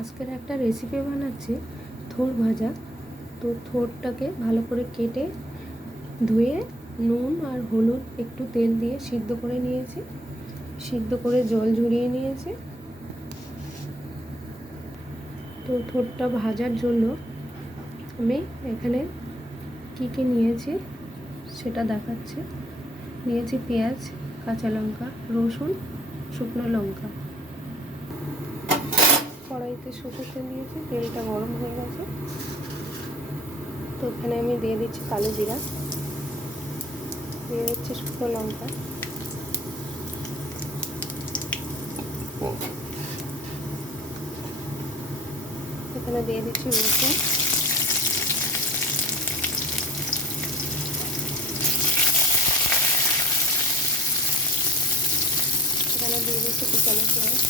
আজকের একটা রেসিপি বানাচ্ছি থোড় ভাজা। তো থোড়টাকে ভালো করে কেটে ধুয়ে নুন আর হলুদ একটু তেল দিয়ে সিদ্ধ করে নিয়েছি, সিদ্ধ করে জল ঝরিয়ে নিয়েছি। তো থোড়টা ভাজার জন্য আমি এখানে কী নিয়েছি সেটা দেখাচ্ছি। নিয়েছি পেঁয়াজ, কাঁচা লঙ্কা, রসুন, শুকনো লঙ্কা। কড়াইতে সরষের তেল দিয়েছি, তেলটা গরম হয়ে গেছে। তো এখানে আমি দিয়ে দিচ্ছি কালো জিরা, দিয়ে দিচ্ছি শুকনো লঙ্কা, এখানে দিয়ে দিচ্ছি রসুন, এখানে দিয়ে দিচ্ছি কুচানো পেঁয়াজ,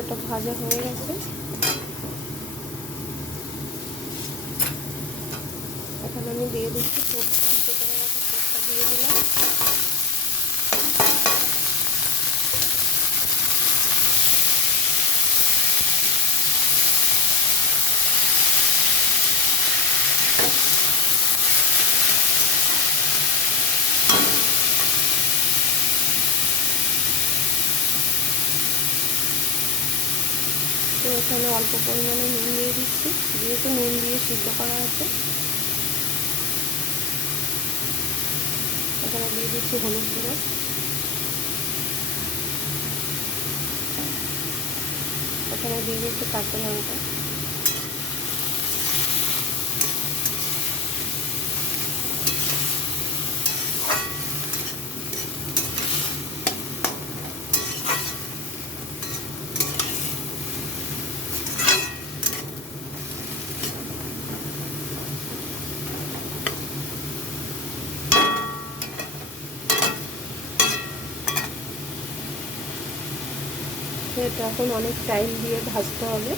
এটা ভাজা হয়ে গেছে। এখন আমি দিয়ে দিচ্ছি সিদ্ধ করে রাখা পোটটা দিয়ে দিলাম। তো এখানে অল্প পরিমাণে নুন দিয়ে দিচ্ছি, যেহেতু নুন দিয়ে সিদ্ধ করা আছে। এখানে দিয়ে দিচ্ছি হলুদ গুঁড়ো, এখানে দিয়ে দিচ্ছি কাঁচা লঙ্কা, এটা এখন অনেক টাইম দিয়ে ভাজতে হবে।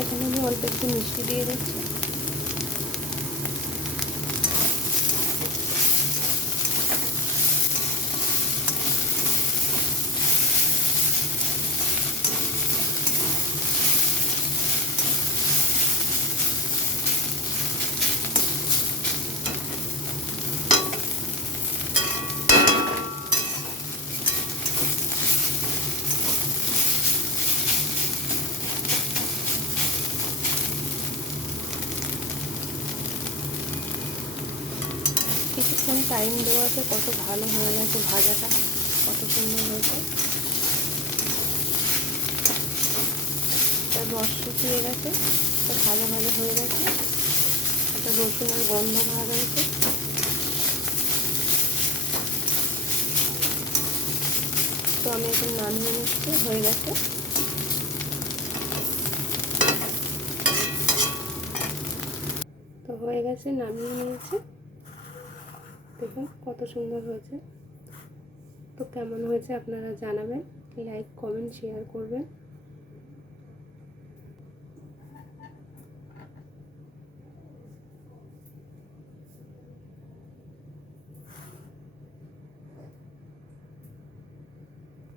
এখানে আমি অল্প একটু মিষ্টি দিয়ে দিচ্ছি। কিছুক্ষণ টাইম দেওয়াতে কত ভালো হয়ে গেছে ভাজাটা, কত সুন্দর হয়েছে। একটা রস শুকিয়ে গেছে, একটা ভাজা ভাজা হয়ে গেছে, একটা রসুনের গন্ধ ভাব হয়েছে। তো আমি এখন নামিয়ে নিচ্ছি, হয়ে গেছে। তো হয়ে গেছে, নামিয়ে নিয়েছি। দেখুন কত সুন্দর হয়েছে। তো কেমন হয়েছে আপনারা জানাবেন, লাইক কমেন্ট শেয়ার করবেন।